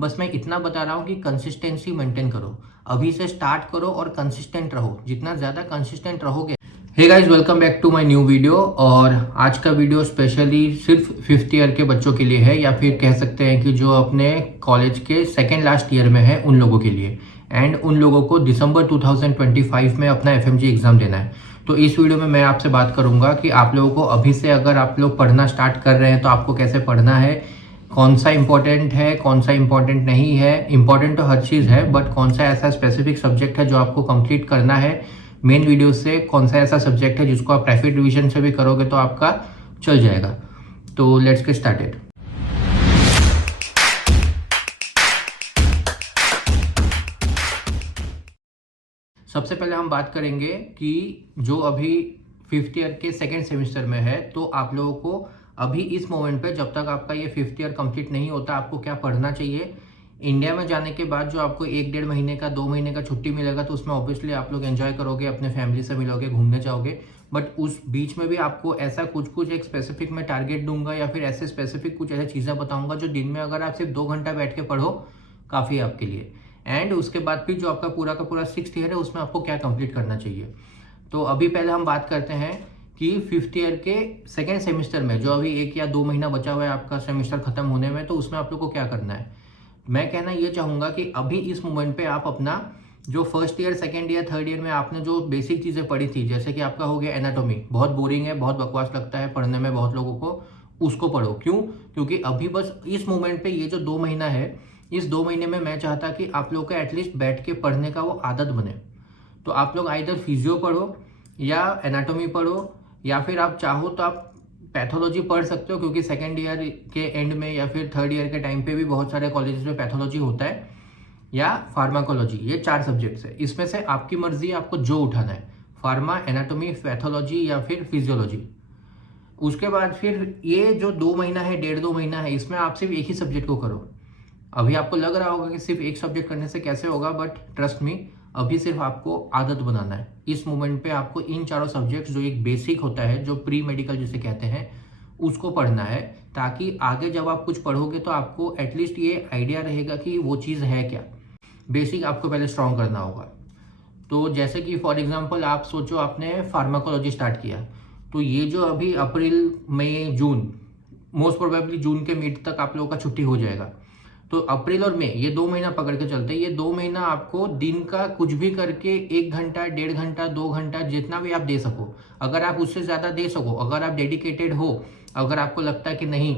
बस मैं इतना बता रहा हूँ कि कंसिस्टेंसी मेंटेन करो, अभी से स्टार्ट करो और कंसिस्टेंट रहो। जितना ज़्यादा कंसिस्टेंट रहोगे। Hey guys, welcome back to my new video. और आज का वीडियो स्पेशली सिर्फ फिफ्थ ईयर के बच्चों के लिए है, या फिर कह सकते हैं कि जो अपने कॉलेज के सेकेंड लास्ट ईयर में है उन लोगों के लिए, एंड उन लोगों को दिसंबर 2025 में अपना FMG एग्ज़ाम देना है। तो इस वीडियो में मैं आपसे बात करूंगा कि आप लोगों को अभी से, अगर आप लोग पढ़ना स्टार्ट कर रहे हैं तो आपको कैसे पढ़ना है, कौन सा इंपॉर्टेंट है, कौन सा इंपॉर्टेंट नहीं है। इंपॉर्टेंट तो हर चीज़ है, बट कौन सा ऐसा स्पेसिफिक सब्जेक्ट है जो आपको कंप्लीट करना है मेन वीडियो से, कौन सा ऐसा सब्जेक्ट है जिसको आप रैपिड रिवीजन से भी करोगे तो आपका चल जाएगा। तो लेट्स गेट स्टार्टेड। सबसे पहले हम बात करेंगे कि जो अभी फिफ्थ ईयर के सेकेंड सेमेस्टर में है, तो आप लोगों को अभी इस मोमेंट पे, जब तक आपका ये फिफ्थ ईयर कंप्लीट नहीं होता, आपको क्या पढ़ना चाहिए। इंडिया में जाने के बाद जो आपको 1-1.5 महीने का, 2 महीने का छुट्टी मिलेगा, तो उसमें ऑब्वियसली आप लोग एंजॉय करोगे, अपने फैमिली से मिलोगे, घूमने जाओगे। बट उस बीच में भी आपको ऐसा कुछ एक स्पेसिफिक मैं टारगेट दूंगा, या फिर ऐसे स्पेसिफिक कुछ ऐसी चीज़ें बताऊंगा जो दिन में अगर आप सिर्फ 2 घंटा बैठ के पढ़ो काफ़ी है आपके लिए। एंड उसके बाद फिर जो आपका पूरा का पूरा सिक्स्थ ईयर है उसमें आपको क्या कंप्लीट करना चाहिए। तो अभी पहले हम बात करते हैं कि फिफ्थ ईयर के सेकेंड सेमेस्टर में, जो अभी 1 या 2 महीना बचा हुआ है आपका सेमेस्टर खत्म होने में, तो उसमें आप लोग को क्या करना है। मैं कहना ये चाहूँगा कि अभी इस मोमेंट पे आप अपना जो first year, second year, third year में आपने जो बेसिक चीज़ें पढ़ी थी, जैसे कि आपका हो गया एनाटॉमी, बहुत बोरिंग है, बहुत बकवास लगता है पढ़ने में बहुत लोगों को, उसको पढ़ो। क्यों? क्योंकि अभी बस इस मोमेंट पे ये जो 2 महीना है, इस 2 महीने में मैं चाहता कि आप लोग का एटलीस्ट बैठ के पढ़ने का वो आदत बने। तो आप लोग आइदर फिजियो पढ़ो या एनाटॉमी पढ़ो, या फिर आप चाहो तो आप पैथोलॉजी पढ़ सकते हो, क्योंकि सेकेंड ईयर के एंड में या फिर थर्ड ईयर के टाइम पे भी बहुत सारे कॉलेजेस में पैथोलॉजी होता है, या फार्माकोलॉजी। ये 4 सब्जेक्ट्स है, इसमें से आपकी मर्जी है आपको जो उठाना है, फार्मा, एनाटॉमी, पैथोलॉजी या फिर फिजियोलॉजी। उसके बाद फिर ये जो 2 महीना है, 1.5-2 महीना है, इसमें आप सिर्फ एक ही सब्जेक्ट को करो। अभी आपको लग रहा होगा कि सिर्फ एक सब्जेक्ट करने से कैसे होगा, बट ट्रस्ट मी, अभी सिर्फ आपको आदत बनाना है। इस मोमेंट पे आपको इन चारों सब्जेक्ट्स, जो एक बेसिक होता है, जो प्री मेडिकल जिसे कहते हैं, उसको पढ़ना है, ताकि आगे जब आप कुछ पढ़ोगे तो आपको एटलीस्ट ये आइडिया रहेगा कि वो चीज़ है क्या। बेसिक आपको पहले स्ट्रॉन्ग करना होगा। तो जैसे कि फॉर एग्जांपल आप सोचो आपने फार्माकोलॉजी स्टार्ट किया, तो ये जो अभी अप्रैल, मई, जून, मोस्ट प्रोबेबली जून के मिड तक आप लोगों का छुट्टी हो जाएगा। तो अप्रैल और मई, ये 2 महीना पकड़ के चलते हैं। ये 2 महीना आपको दिन का कुछ भी करके 1 घंटा, 1.5 घंटा, 2 घंटा, जितना भी आप दे सको, अगर आप उससे ज़्यादा दे सको, अगर आप डेडिकेटेड हो, अगर आपको लगता है कि नहीं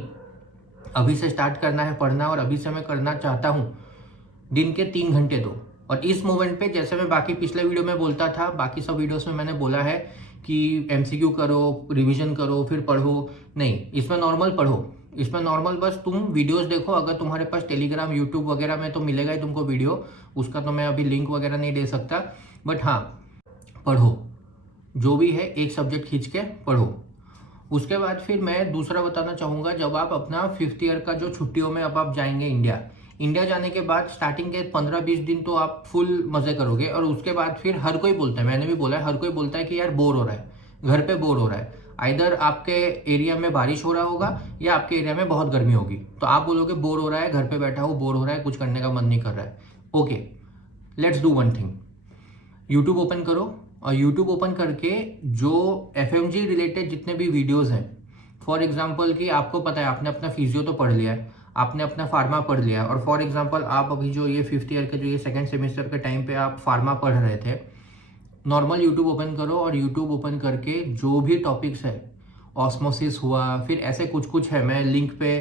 अभी से स्टार्ट करना है पढ़ना और अभी से मैं करना चाहता हूँ, दिन के 3 घंटे दो। और इस मोमेंट पे, जैसे मैं बाकी पिछले वीडियो में बोलता था, बाकी सब वीडियोस में मैंने बोला है कि MCQ करो, रिवीजन करो, फिर पढ़ो, नहीं, इसमें नॉर्मल पढ़ो। इसमें नॉर्मल बस तुम वीडियोस देखो। अगर तुम्हारे पास टेलीग्राम, यूट्यूब वगैरह में तो मिलेगा ही तुमको वीडियो, उसका तो मैं अभी लिंक वगैरह नहीं दे सकता, बट हाँ, पढ़ो, जो भी है एक सब्जेक्ट खींच के पढ़ो। उसके बाद फिर मैं दूसरा बताना चाहूँगा, जब आप अपना फिफ्थ ईयर का जो छुट्टियों में अब आप जाएंगे इंडिया जाने के बाद स्टार्टिंग के 15-20 दिन तो आप फुल मजे करोगे, और उसके बाद फिर हर कोई बोलता है, मैंने भी बोला है, हर कोई बोलता है कि यार बोर हो रहा है, घर पे बोर हो रहा है। आइदर आपके एरिया में बारिश हो रहा होगा या आपके एरिया में बहुत गर्मी होगी, तो आप बोलोगे बोर हो रहा है, घर पे बैठा हूँ, बोर हो रहा है, कुछ करने का मन नहीं कर रहा है। Okay, let's do one thing. YouTube open करो, और यूट्यूब ओपन करके जो FMG रिलेटेड जितने भी वीडियोस हैं, फॉर एग्जांपल कि आपको पता है आपने अपना फिजियो तो पढ़ लिया है, आपने अपना फार्मा पढ़ लिया है, और फॉर एग्जांपल आप अभी जो ये फिफ्थ ईयर के जो ये सेकेंड सेमेस्टर के टाइम पे आप फार्मा पढ़ रहे थे, नॉर्मल यूट्यूब ओपन करो, और यूट्यूब ओपन करके जो भी टॉपिक्स है, ऑस्मोसिस हुआ, फिर ऐसे कुछ है, मैं लिंक पे,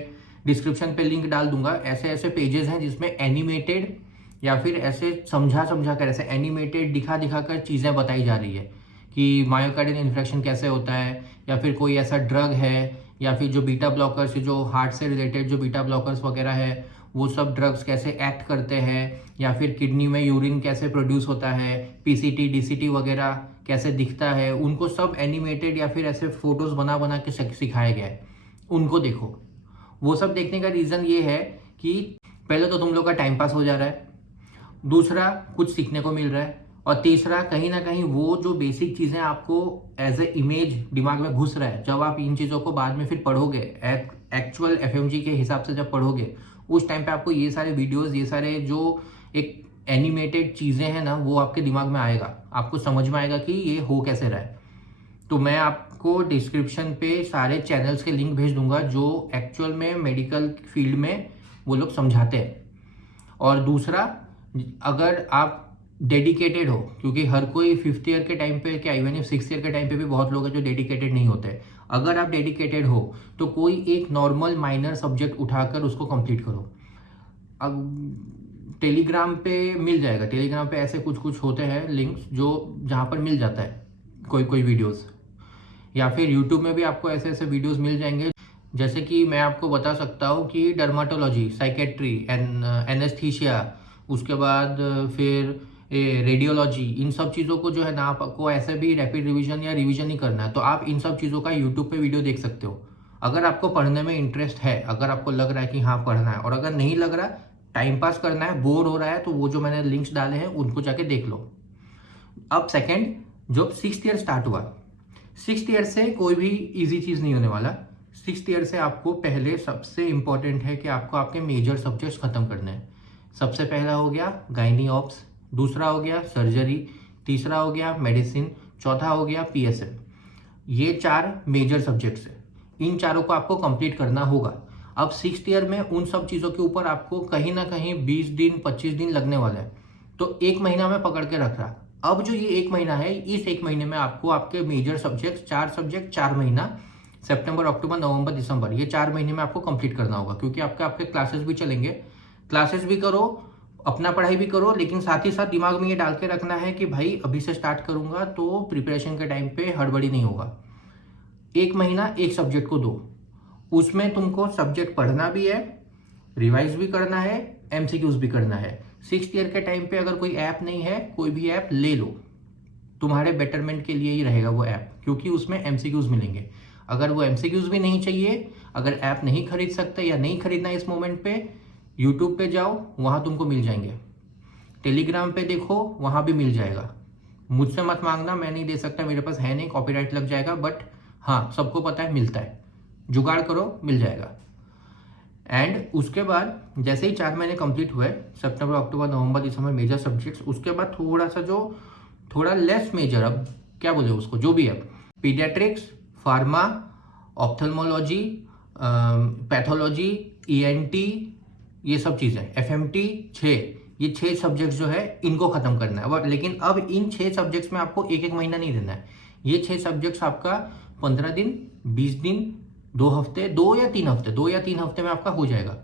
डिस्क्रिप्शन पे लिंक डाल दूंगा, ऐसे ऐसे पेजेस हैं जिसमें एनिमेटेड या फिर ऐसे समझा कर, ऐसे एनिमेटेड दिखा कर चीज़ें बताई जा रही है कि मायोकार्डियल इन्फेक्शन कैसे होता है, या फिर कोई ऐसा ड्रग है, या फिर जो बीटा ब्लॉकर्स, जो हार्ट से रिलेटेड जो बीटा ब्लॉकर्स वगैरह है, वो सब ड्रग्स कैसे एक्ट करते हैं, या फिर किडनी में यूरिन कैसे प्रोड्यूस होता है, PCT DCT वगैरह कैसे दिखता है, उनको सब एनिमेटेड या फिर ऐसे फोटोज़ बना के सिखाया गया है, उनको देखो। वो सब देखने का रीज़न ये है कि पहले तो तुम लोग का टाइम पास हो जा रहा है, दूसरा कुछ सीखने को मिल रहा है, और तीसरा कहीं ना कहीं वो जो बेसिक चीज़ें आपको एज ए इमेज दिमाग में घुस रहा है, जब आप इन चीज़ों को बाद में फिर पढ़ोगे, एक्चुअल FMG के हिसाब से जब पढ़ोगे, उस टाइम पे आपको ये सारे वीडियोस, ये सारे जो एक एनिमेटेड चीज़ें हैं ना, वो आपके दिमाग में आएगा, आपको समझ में आएगा कि ये हो कैसे रहा है। तो मैं आपको डिस्क्रिप्शन पे सारे चैनल्स के लिंक भेज दूंगा जो एक्चुअल में मेडिकल फील्ड में वो लोग समझाते हैं। और दूसरा, अगर आप डेडिकेटेड हो, क्योंकि हर कोई 5th ईयर के टाइम पे, क्या इवन 6th ईयर के टाइम पे भी बहुत लोग हैं जो डेडिकेटेड नहीं होते। अगर आप डेडिकेटेड हो तो कोई एक नॉर्मल माइनर सब्जेक्ट उठाकर उसको कंप्लीट करो। अब टेलीग्राम पे मिल जाएगा, टेलीग्राम पे ऐसे कुछ कुछ होते हैं लिंक्स जो जहाँ पर मिल जाता है कोई कोई वीडियोस, या फिर यूट्यूब में भी आपको ऐसे ऐसे वीडियोस मिल जाएंगे। जैसे कि मैं आपको बता सकता हूँ कि डर्माटोलॉजी, साइकेट्री, एनेस्थीसिया, उसके बाद फिर रेडियोलॉजी, इन सब चीज़ों को जो है ना आपको ऐसे भी रैपिड रिवीजन या रिवीजन ही करना है तो आप इन सब चीज़ों का यूट्यूब पे वीडियो देख सकते हो। अगर आपको पढ़ने में इंटरेस्ट है, अगर आपको लग रहा है कि हाँ पढ़ना है, और अगर नहीं लग रहा, टाइम पास करना है, बोर हो रहा है, तो वो जो मैंने लिंक्स डाले हैं उनको जाके देख लो। अब सेकेंड, जब 6th ईयर स्टार्ट हुआ, 6th ईयर से कोई भी इजी चीज़ नहीं होने वाला। 6th ईयर से आपको पहले सबसे इंपॉर्टेंट है कि आपको आपके मेजर सब्जेक्ट्स खत्म करने हैं। सबसे पहला हो गया गायनी ऑप्स, दूसरा हो गया सर्जरी, तीसरा हो गया मेडिसिन, चौथा हो गया पीएसएम। ये 4 मेजर सब्जेक्ट्स हैं, इन चारों को आपको कंप्लीट करना होगा। अब 6th ईयर में उन सब चीज़ों के ऊपर आपको कहीं ना कहीं 20 दिन 25 दिन लगने वाला है, तो 1 महीना में पकड़ के रख रहा। अब जो ये 1 महीना है, इस 1 महीने में आपको आपके मेजर सब्जेक्ट 4 सब्जेक्ट 4 महीना, सितंबर, अक्टूबर, नवंबर, दिसंबर, ये 4 महीने में आपको कंप्लीट करना होगा। क्योंकि आपके क्लासेस भी चलेंगे, क्लासेस भी करो, अपना पढ़ाई भी करो, लेकिन साथ ही साथ दिमाग में ये डाल के रखना है कि भाई अभी से स्टार्ट करूंगा तो प्रिपरेशन के टाइम पे हड़बड़ी नहीं होगा। 1 महीना एक सब्जेक्ट को दो, उसमें तुमको सब्जेक्ट पढ़ना भी है, रिवाइज भी करना है, एमसीक्यूज भी करना है। 6th ईयर के टाइम पे अगर कोई ऐप नहीं है, कोई भी ऐप ले लो, तुम्हारे बेटरमेंट के लिए ही रहेगा वो ऐप, क्योंकि उसमें एमसीक्यूज मिलेंगे। अगर वो एमसीक्यूज भी नहीं चाहिए, अगर ऐप नहीं खरीद सकते या नहीं खरीदना इस मोमेंट पे, यूट्यूब पे जाओ, वहाँ तुमको मिल जाएंगे। टेलीग्राम पे देखो, वहाँ भी मिल जाएगा। मुझसे मत मांगना, मैं नहीं दे सकता, मेरे पास है नहीं, कॉपीराइट लग जाएगा, बट हाँ सबको पता है मिलता है, जुगाड़ करो मिल जाएगा। एंड उसके बाद जैसे ही 4 महीने कंप्लीट हुए, सितंबर, अक्टूबर, नवंबर, दिसंबर, मेजर सब्जेक्ट्स, उसके बाद थोड़ा सा जो थोड़ा लेस मेजर, अब क्या बोले उसको, जो भी है, paediatrics, pharma, ophthalmology, pathology, ENT, ये सब चीज़ें, एफएमटी, 6, ये 6 सब्जेक्ट्स जो है इनको खत्म करना है। लेकिन अब इन 6 सब्जेक्ट्स में आपको 1-1 महीना नहीं देना है। ये 6 सब्जेक्ट्स आपका 15 दिन, 20 दिन, 2 हफ्ते, 2 या 3 हफ्ते में आपका हो जाएगा।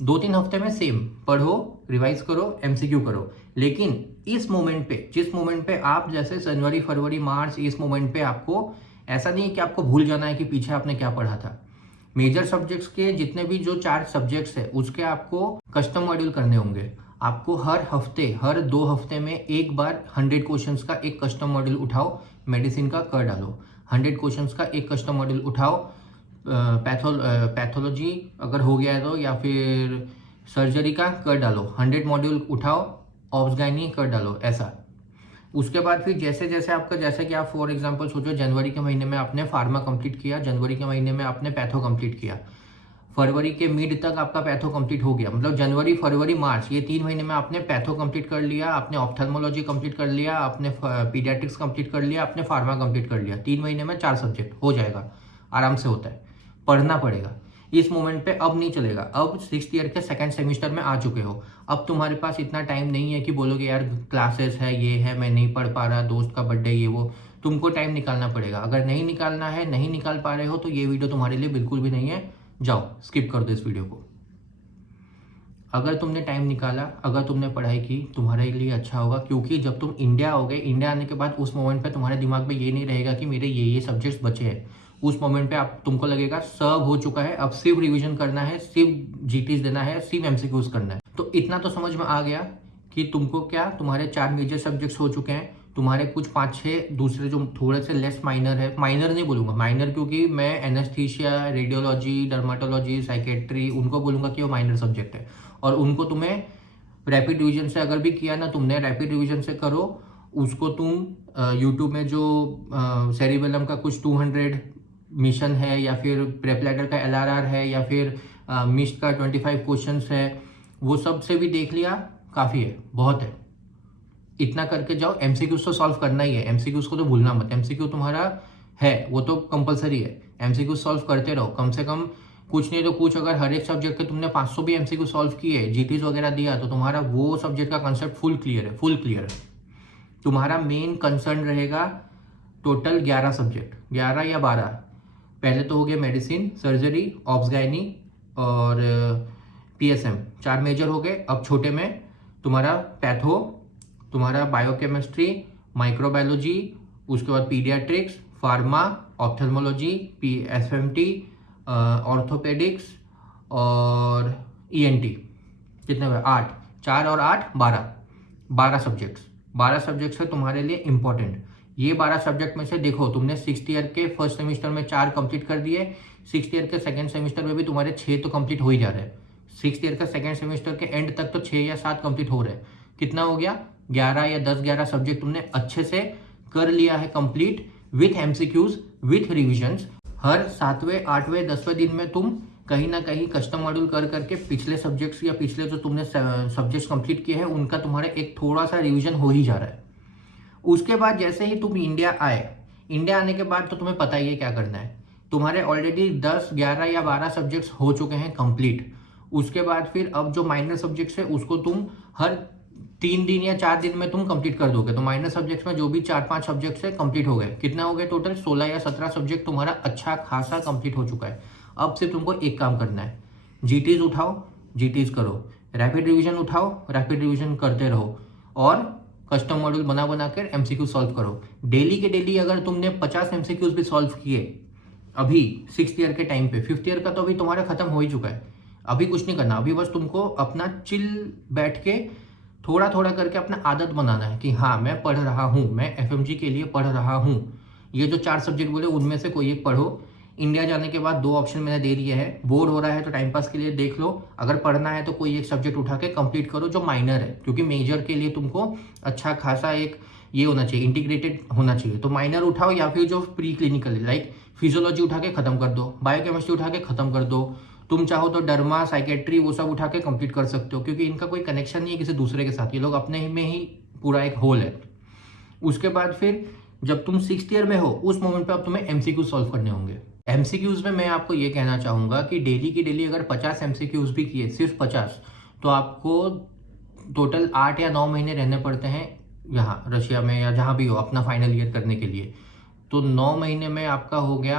2-3 हफ्ते में सेम पढ़ो, रिवाइज करो, एमसीक्यू करो। लेकिन इस मोमेंट पे, जिस मोमेंट पे आप जैसे जनवरी, फरवरी, मार्च, इस मोमेंट पे आपको ऐसा नहीं है कि आपको भूल जाना है कि पीछे आपने क्या पढ़ा था। मेजर सब्जेक्ट्स के जितने भी जो 4 सब्जेक्ट्स है, उसके आपको कस्टम मॉड्यूल करने होंगे। आपको हर हफ्ते, हर 2 हफ्ते में एक बार 100 क्वेश्चंस का एक कस्टम मॉड्यूल उठाओ, मेडिसिन का कर डालो। 100 क्वेश्चंस का एक कस्टम मॉड्यूल उठाओ, पैथोलॉजी अगर हो गया है तो, या फिर सर्जरी का कर डालो, 100 मॉड्यूल उठाओ, ऑब्स गायनी कर डालो, ऐसा। उसके बाद फिर जैसे जैसे आपका, जैसे कि आप फॉर एग्जांपल सोचो, जनवरी के महीने में आपने फार्मा कंप्लीट किया, जनवरी के महीने में आपने पैथो कंप्लीट किया, फरवरी के मिड तक आपका पैथो कंप्लीट हो गया, मतलब जनवरी, फरवरी, मार्च, ये 3 महीने में आपने पैथो कंप्लीट कर लिया, आपने ऑप्थेल्मोलॉजी कंप्लीट कर लिया, आपने पीडियाट्रिक्स कंप्लीट कर लिया, आपने फार्मा कंप्लीट कर लिया। 3 महीने में 4 सब्जेक्ट हो जाएगा, आराम से होता है। पढ़ना पड़ेगा इस मोमेंट पे, अब नहीं चलेगा। अब 6th ईयर के 2nd सेमेस्टर में आ चुके हो, अब तुम्हारे पास इतना टाइम नहीं है कि बोलोगे यार क्लासेस है, ये है, मैं नहीं पढ़ पा रहा, दोस्त का बर्थडे, ये वो। तुमको टाइम निकालना पड़ेगा। अगर नहीं निकालना है, नहीं निकाल पा रहे हो, तो ये वीडियो तुम्हारे लिए बिल्कुल भी नहीं है, जाओ स्किप कर दो इस वीडियो को। अगर तुमने टाइम निकाला, अगर तुमने पढ़ाई की, तुम्हारे लिए अच्छा होगा। क्योंकि जब तुम इंडिया आओगे, इंडिया आने के बाद उस मोमेंट पे तुम्हारे दिमाग में ये नहीं रहेगा कि मेरे ये सब्जेक्ट्स बचे हैं। उस मोमेंट पे आप, तुमको लगेगा सब हो चुका है, अब सिर्फ रिवीजन करना है, सिर्फ जीटीज देना है, सिर्फ एमसीक्यूज करना है। तो इतना तो समझ में आ गया कि तुमको क्या, तुम्हारे 4 मेजर सब्जेक्ट्स हो चुके हैं, तुम्हारे कुछ 5-6 दूसरे जो थोड़े से लेस माइनर है, माइनर नहीं बोलूँगा, माइनर क्योंकि मैं एनेस्थीसिया, रेडियोलॉजी, डर्माटोलॉजी, साइकेट्री, उनको बोलूँगा कि वो माइनर सब्जेक्ट है। और उनको तुम्हें रैपिड रिवीजन से अगर भी किया ना तुमने, रैपिड रिवीजन से करो, उसको तुम यूट्यूब में जो सेरिबेलम का कुछ 200 मिशन है, या फिर प्रेपलैडर का LRR है, या फिर मिस्ट का 25 क्वेश्चंस है, वो सब से भी देख लिया, काफ़ी है, बहुत है। इतना करके जाओ। एमसीक्यूज तो सॉल्व करना ही है, एमसीक्यूज को तो भूलना मत। एमसीक्यू तुम्हारा है, वो तो कंपलसरी है, एमसीक्यू सॉल्व करते रहो। कम से कम कुछ नहीं तो कुछ, अगर हर एक सब्जेक्ट के तुमने 500 भी एमसीक्यू सॉल्व किए, जीटीज वगैरह दिया, तो तुम्हारा वो सब्जेक्ट का कंसेप्ट फुल क्लियर है, फुल क्लियर है। तुम्हारा मेन कंसर्न रहेगा टोटल 11 सब्जेक्ट, 11 या 12। पहले तो हो गया मेडिसिन, सर्जरी, ऑब्स गायनी और पीएसएम, 4 मेजर हो गए। अब छोटे में तुम्हारा पैथो, तुम्हारा बायोकेमिस्ट्री, माइक्रोबायोलॉजी, उसके बाद paediatrics, pharma, ophthalmology, FMT, orthopaedics और ईएनटी। कितने हुए? 8, 4 और 8 12 सब्जेक्ट्स। 12 सब्जेक्ट्स है तुम्हारे लिए इंपॉर्टेंट। ये 12 सब्जेक्ट में से देखो, तुमने 6th ईयर के फर्स्ट सेमिस्टर में 4 कंप्लीट कर दिए, 6th ईयर के सेकंड सेमिस्टर में भी तुम्हारे 6 तो कंप्लीट हो ही जा रहे हैं। 6th ईयर का सेकंड सेमिस्टर के एंड तक तो 6 या 7 कंप्लीट हो रहे हैं। कितना हो गया? 11 या 10-11 सब्जेक्ट तुमने अच्छे से कर लिया है complete, with MCQs, with revisions. हर 7वें, 8वें, 10वें दिन में तुम कहीं ना कहीं कस्टम मॉड्यूल कर करके पिछले सब्जेक्ट्स या पिछले जो तुमने सब्जेक्ट्स कंप्लीट किए हैं उनका तुम्हारा एक थोड़ा सा रिवीजन हो ही जा रहा है। उसके बाद जैसे ही तुम इंडिया आए, इंडिया आने के बाद तो तुम्हें पता ही है क्या करना है। तुम्हारे ऑलरेडी 10, 11 या 12 सब्जेक्ट्स हो चुके हैं कंप्लीट। उसके बाद फिर अब जो माइनर सब्जेक्ट्स है उसको तुम हर 3 दिन या 4 दिन में तुम कंप्लीट कर दोगे। तो माइनर सब्जेक्ट्स में जो भी 4-5 सब्जेक्ट्स है कंप्लीट हो गए। कितना हो गए टोटल? 16 या 17 सब्जेक्ट तुम्हारा अच्छा खासा कंप्लीट हो चुका है। अब सिर्फ तुमको एक काम करना है, जीटीज उठाओ, जीटीज करो, रैपिड रिवीजन उठाओ, रैपिड रिवीजन करते रहो और कस्टम मॉड्यूल बना बना कर एमसीक्यू सॉल्व करो। डेली के डेली अगर तुमने 50 एमसीक्यूज भी सॉल्व किए अभी 6th ईयर के टाइम पे, 5th ईयर का तो अभी तुम्हारा खत्म हो ही चुका है। अभी कुछ नहीं करना, अभी बस तुमको अपना चिल बैठ के थोड़ा थोड़ा करके अपना आदत बनाना है कि हाँ मैं पढ़ रहा हूँ, मैं एफएमजी के लिए पढ़ रहा हूँ। ये जो 4 सब्जेक्ट बोले उनमें से कोई एक पढ़ो। इंडिया जाने के बाद 2 ऑप्शन मैंने दे दिए हैं। बोर हो रहा है तो टाइम पास के लिए देख लो, अगर पढ़ना है तो कोई एक सब्जेक्ट उठा के कंप्लीट करो जो माइनर है, क्योंकि मेजर के लिए तुमको अच्छा खासा एक ये होना चाहिए, इंटीग्रेटेड होना चाहिए। तो माइनर उठाओ या फिर जो प्री क्लिनिकल है लाइक फिजियोलॉजी उठा के खत्म कर दो, बायोकेमिस्ट्री उठा के खत्म कर दो। तुम चाहो तो डर्मा, साइकेट्री वो सब उठा के कंप्लीट कर सकते हो, क्योंकि इनका कोई कनेक्शन नहीं है किसी दूसरे के साथ, ये लोग अपने ही में ही पूरा एक होल है। उसके बाद फिर जब तुम 6th ईयर में हो उस मोमेंट पे अब तुम्हें एमसीक्यू सॉल्व करने होंगे। एमसीक्यूज में मैं आपको ये कहना चाहूँगा कि डेली की डेली अगर 50 एमसीक्यूज भी किए, सिर्फ 50, तो आपको टोटल 8 या 9 महीने रहने पड़ते हैं यहाँ रशिया में या जहाँ भी हो अपना फाइनल ईयर करने के लिए। तो 9 महीने में आपका हो गया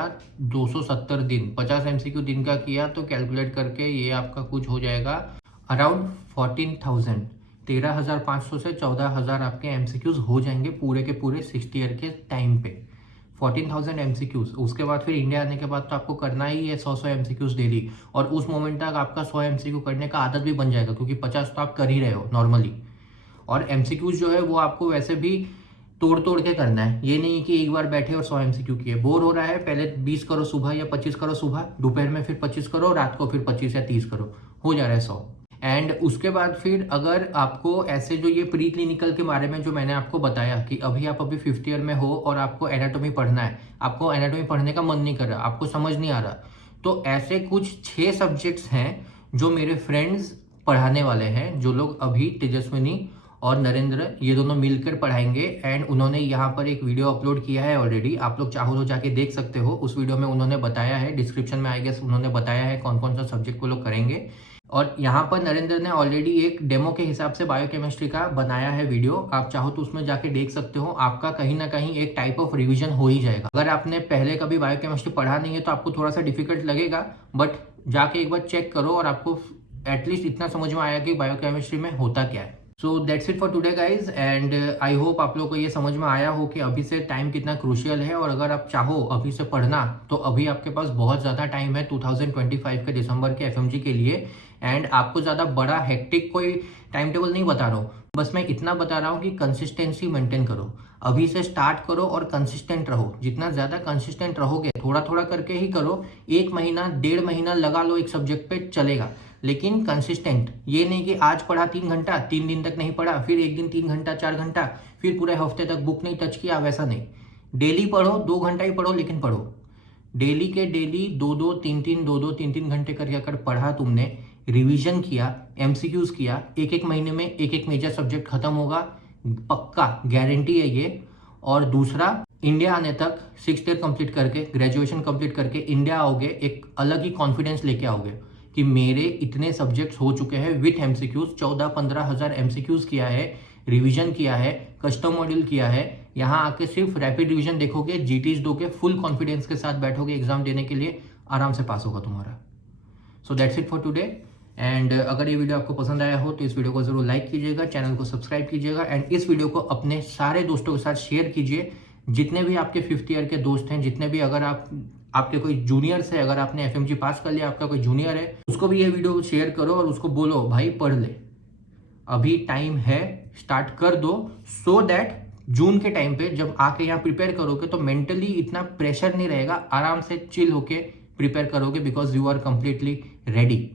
270 दिन। 50 एमसीक्यू दिन का किया तो कैलकुलेट करके ये आपका कुछ हो जाएगा अराउंड 14,000, 13,500 से 14,000 आपके एमसीक्यूज हो जाएंगे पूरे के पूरे 6th ईयर के टाइम पे। 14,000 एमसीक्यूज। उसके बाद फिर इंडिया आने के बाद तो आपको करना ही है 100 एमसीक्यूज डेली, और उस मोमेंट तक आपका 100 एमसीक्यू करने का आदत भी बन जाएगा, क्योंकि 50 तो आप कर ही रहे हो नॉर्मली। और एमसीक्यूज जो है वो आपको वैसे भी तोड़ तोड़ के करना है, ये नहीं कि एक बार बैठे और 100 एमसीक्यू किए। बोर हो रहा है, पहले 20 करो सुबह या 25 करो सुबह, दोपहर में फिर 25 करो, रात को फिर 25 या 30 करो, हो जा रहा है 100। एंड उसके बाद फिर अगर आपको ऐसे जो ये प्री क्लिनिकल के बारे में जो मैंने आपको बताया कि अभी 5th ईयर में हो और आपको एनाटॉमी पढ़ना है, आपको एनाटॉमी पढ़ने का मन नहीं कर रहा, आपको समझ नहीं आ रहा, तो ऐसे कुछ 6 सब्जेक्ट्स हैं जो मेरे फ्रेंड्स पढ़ाने वाले हैं, जो लोग अभी तेजस्विनी और नरेंद्र ये दोनों मिलकर पढ़ाएंगे। एंड उन्होंने यहाँ पर एक वीडियो अपलोड किया है ऑलरेडी, आप लोग चाहो तो जाके देख सकते हो। उस वीडियो में उन्होंने बताया है, डिस्क्रिप्शन में आई गेस उन्होंने बताया है कौन कौन सा सब्जेक्ट वो लोग करेंगे। और यहाँ पर नरेंद्र ने ऑलरेडी एक डेमो के हिसाब से बायोकेमिस्ट्री का बनाया है वीडियो, आप चाहो तो उसमें जाके देख सकते हो। आपका कहीं ना कहीं एक टाइप ऑफ रिवीजन हो ही जाएगा। अगर आपने पहले कभी बायोकेमिस्ट्री पढ़ा नहीं है तो आपको थोड़ा सा डिफिकल्ट लगेगा, बट जाके एक बार चेक करो और आपको एटलीस्ट इतना समझ में आया कि बायोकेमिस्ट्री में होता क्या है। So that's it for today guys, and I hope आप लोग को ये समझ में आया हो कि अभी से टाइम कितना क्रूशियल है। और अगर आप चाहो अभी से पढ़ना तो अभी आपके पास बहुत ज़्यादा टाइम है 2025 के दिसंबर के एफएमजी के लिए। एंड आपको ज़्यादा बड़ा हेक्टिक कोई टाइम टेबल नहीं बता रहा हूँ, बस मैं इतना बता रहा हूँ कि कंसिस्टेंसी मेंटेन करो, अभी से स्टार्ट करो और कंसिस्टेंट रहो। जितना ज़्यादा कंसिस्टेंट रहोगे, थोड़ा थोड़ा करके ही करो, 1 महीना 1.5 महीना लगा लो एक सब्जेक्ट पे चलेगा, लेकिन कंसिस्टेंट। ये नहीं कि आज पढ़ा 3 घंटा, 3 दिन तक नहीं पढ़ा, फिर एक दिन 3 घंटा 4 घंटा, फिर पूरे हफ्ते तक बुक नहीं टच किया, वैसा नहीं। डेली पढ़ो, 2 घंटा ही पढ़ो लेकिन पढ़ो। डेली के डेली 2-2 घंटे करके अगर पढ़ा तुमने, रिवीजन किया, एमसीक्यूज किया, एक महीने में एक मेजर सब्जेक्ट खत्म होगा, पक्का गारंटी है ये। और दूसरा, इंडिया आने तक 6th ईयर कंप्लीट करके, ग्रेजुएशन कंप्लीट करके इंडिया आओगे, एक अलग ही कॉन्फिडेंस लेके आओगे कि मेरे इतने सब्जेक्ट्स हो चुके हैं विथ एमसीक्यूज। 14-15 हज़ार एमसीक्यूज किया है, रिवीजन किया है, कस्टम मॉड्यूल किया है। यहाँ आके सिर्फ रैपिड रिवीजन देखोगे, जीटीज दोगे, फुल कॉन्फिडेंस के साथ बैठोगे एग्जाम देने के लिए, आराम से पास होगा तुम्हारा। So that's it for today. And अगर ये वीडियो आपको पसंद आया हो तो इस वीडियो को जरूर लाइक कीजिएगा, चैनल को सब्सक्राइब कीजिएगा एंड इस वीडियो को अपने सारे दोस्तों के साथ शेयर कीजिए। जितने भी आपके 5th ईयर के दोस्त हैं, जितने भी, अगर आपके कोई जूनियर से, अगर आपने एफएमजी पास कर लिया, आपका कोई जूनियर है, उसको भी ये वीडियो शेयर करो और उसको बोलो भाई पढ़ ले, अभी टाइम है, स्टार्ट कर दो, सो दैट जून के टाइम पे जब आके यहाँ प्रिपेयर करोगे तो मेंटली इतना प्रेशर नहीं रहेगा, आराम से चिल होके प्रिपेयर करोगे because you are completely ready.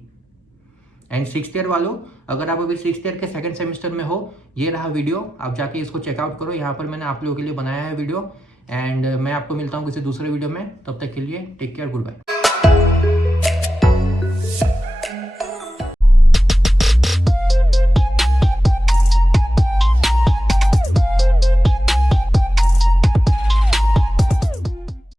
And 6th year वालों, अगर आप अभी 6th ईयर के सेकंड सेमेस्टर में हो, ये रहा वीडियो, आप जाके इसको चेकआउट करो। यहाँ पर मैंने आप लोगों के लिए बनाया है वीडियो। एंड मैं आपको मिलता हूँ किसी दूसरे वीडियो में, तब तक के लिए टेक केयर, गुड बाय।